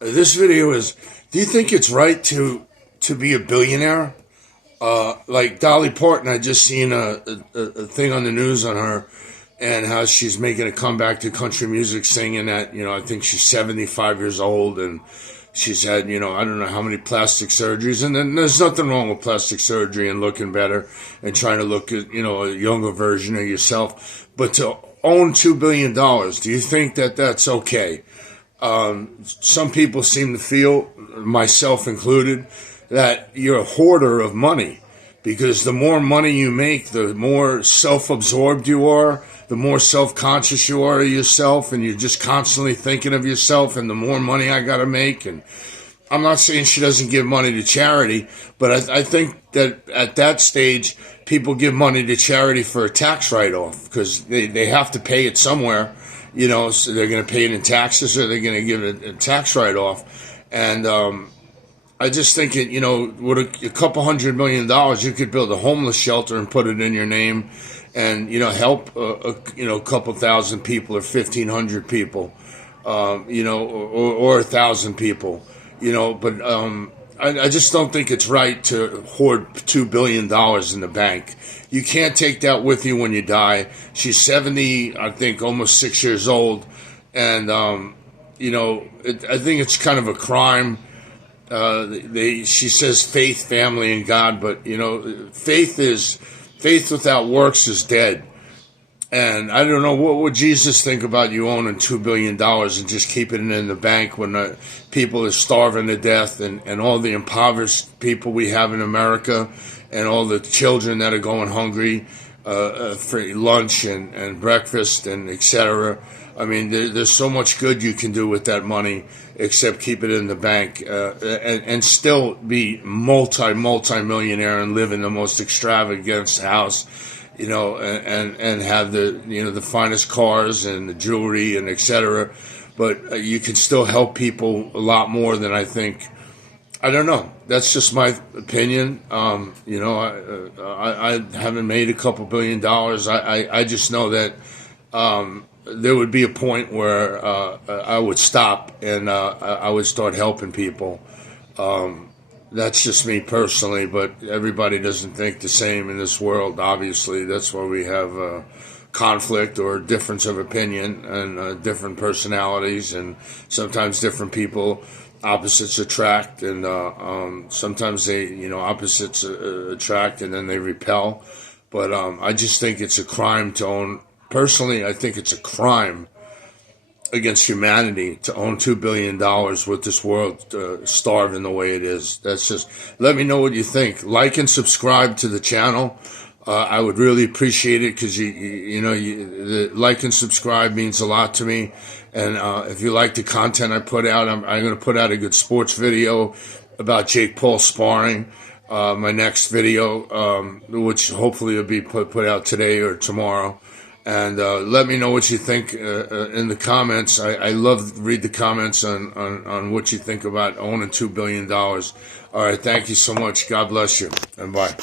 This video is, do you think it's right to be a billionaire? Like Dolly Parton, I just seen a thing on the news on her and how she's making a comeback to country music singing that, I think she's 75 years old and she's had, I don't know how many plastic surgeries. And then there's nothing wrong with plastic surgery and looking better and trying to look at, a younger version of yourself. But to own $2 billion, do you think that that's okay? Some people seem to feel, myself included, that you're a hoarder of money because the more money you make, the more self-absorbed you are, the more self-conscious you are of yourself, and you're just constantly thinking of yourself and the more money I got to make. And I'm not saying she doesn't give money to charity, but I think that at that stage, people give money to charity for a tax write-off because they have to pay it somewhere. So they're going to pay it in taxes or they're going to give it a tax write-off. And I just think, with a couple $100 million, you could build a homeless shelter and put it in your name and, help, a couple thousand people or 1,500 people, or 1,000 people, but I just don't think it's right to hoard $2 billion in the bank. You can't take that with you when you die. She's 70, I think, almost 6 years old. And, I think it's kind of a crime. She says faith, family, and God, but, faith without works is dead. And I don't know, what would Jesus think about you owning $2 billion and just keeping it in the bank when people are starving to death and all the impoverished people we have in America and all the children that are going hungry for lunch and breakfast and etc. I mean, there's so much good you can do with that money except keep it in the bank and still be multi-millionaire and live in the most extravagant house. And have the finest cars and the jewelry and etc. But you can still help people a lot more than I think. I don't know. That's just my opinion. I haven't made a couple $1 billion. I just know that there would be a point where I would stop and I would start helping people. That's just me personally, but everybody doesn't think the same in this world, obviously. That's why we have conflict or difference of opinion and different personalities, and sometimes different people, opposites attract, and sometimes they, opposites attract and then they repel. But I just think it's a crime to own. Personally, I think it's a crime against humanity to own $2 billion with this world starving the way it is. That's just, let me know what you think. Like and subscribe to the channel. I would really appreciate it because the like and subscribe means a lot to me. And if you like the content I put out, I'm going to put out a good sports video about Jake Paul sparring. My next video, which hopefully will be put out today or tomorrow. And let me know what you think in the comments. I love to read the comments on what you think about owning $2 billion. All right, thank you so much. God bless you, and bye.